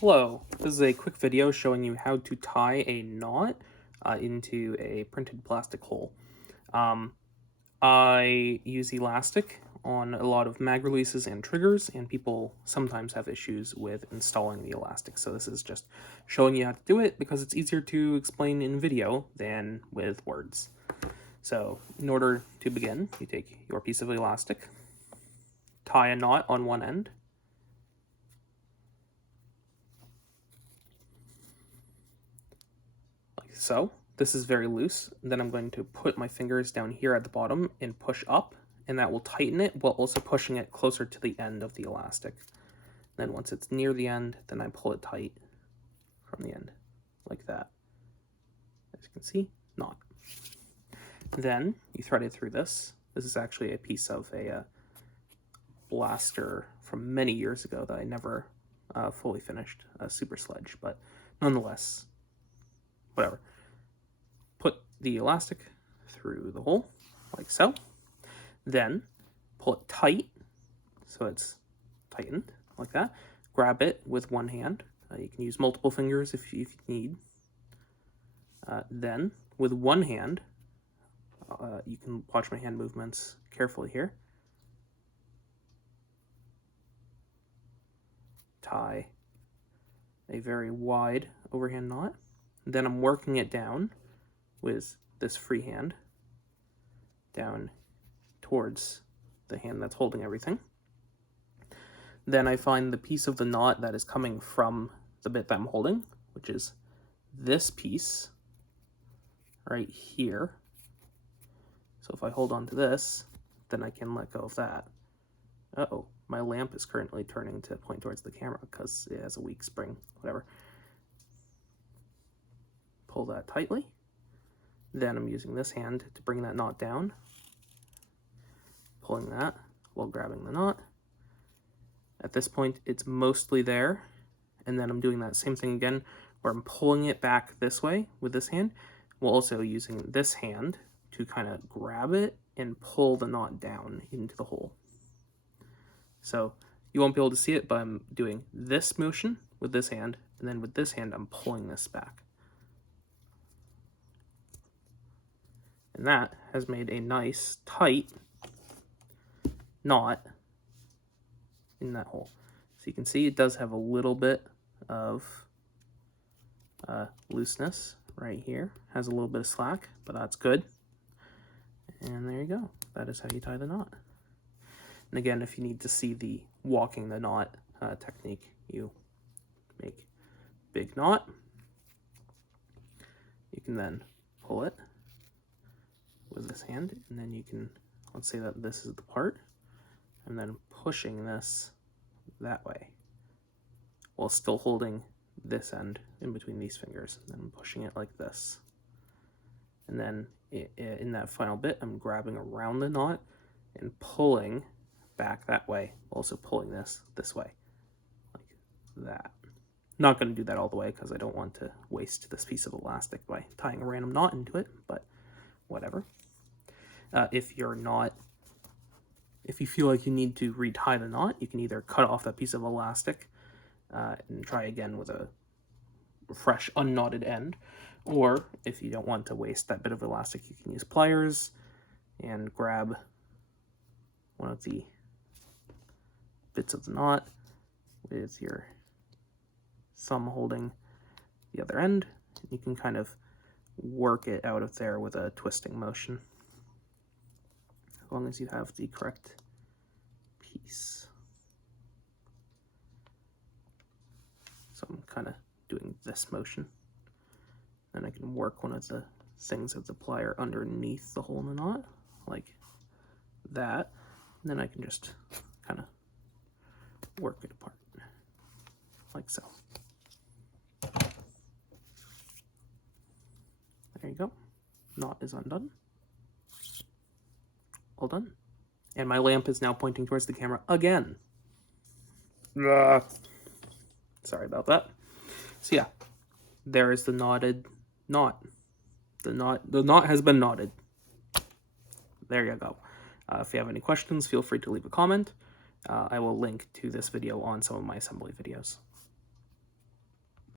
Hello, this is a quick video showing you how to tie a knot into a printed plastic hole. Um, I use elastic on a lot of mag releases and triggers, and people sometimes have issues with installing the elastic. So this is just showing you how to do it because it's easier to explain in video than with words. So in order to begin, you take your piece of elastic, tie a knot on one end, like so. This is very loose. Then I'm going to put my fingers down here at the bottom and push up, and that will tighten it while also pushing it closer to the end of the elastic. Then once it's near the end, then I pull it tight from the end, like that. As you can see, knot. Then you thread it through this. This is actually a piece of a blaster from many years ago that I never fully finished, a Super Sledge, but nonetheless, whatever. Put the elastic through the hole, like so. Then pull it tight, so it's tightened, like that. Grab it with one hand. You can use multiple fingers if you need. Then, with one hand, you can watch my hand movements carefully here. Tie a very wide overhand knot. Then I'm working it down with this free hand down towards the hand that's holding everything. Then I find the piece of the knot that is coming from the bit that I'm holding, which is this piece right here. So if I hold on to this, then I can let go of that. Uh-oh, my lamp is currently turning to point towards the camera because it has a weak spring, whatever. Pull that tightly. Then I'm using this hand to bring that knot down, pulling that while grabbing the knot. At this point, it's mostly there, and then I'm doing that same thing again, where I'm pulling it back this way with this hand, while also using this hand to kind of grab it and pull the knot down into the hole. So you won't be able to see it, but I'm doing this motion with this hand, and then with this hand, I'm pulling this back. And that has made a nice, tight knot in that hole. So you can see it does have a little bit of looseness right here. Has a little bit of slack, but that's good. And there you go. That is how you tie the knot. And again, if you need to see the walking the knot technique, you make big knot. You can then pull it with this hand, and then you can, let's say that this is the part, and then pushing this that way while still holding this end in between these fingers, and then pushing it like this. And then in that final bit, I'm grabbing around the knot and pulling back that way, also pulling this way, like that. Not going to do that all the way because I don't want to waste this piece of elastic by tying a random knot into it, but whatever. If you feel like you need to retie the knot, you can either cut off that piece of elastic and try again with a fresh unknotted end, or if you don't want to waste that bit of elastic, you can use pliers and grab one of the bits of the knot with your thumb holding the other end. You can kind of work it out of there with a twisting motion, as long as you have the correct piece. So I'm kind of doing this motion. Then I can work one of the things of the plier underneath the hole in the knot, like that. And then I can just kind of work it apart, like so. There you go. Knot is undone. All done. And my lamp is now pointing towards the camera again. Sorry about that. So yeah, there is the knotted knot. The knot has been knotted. There you go. If you have any questions, feel free to leave a comment. I will link to this video on some of my assembly videos.